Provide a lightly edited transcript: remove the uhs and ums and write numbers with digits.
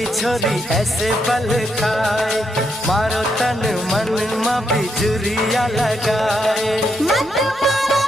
छोरी छोरी ऐसे पल खाए, मारो तन मन में बिजुरिया लगाए। मत मारो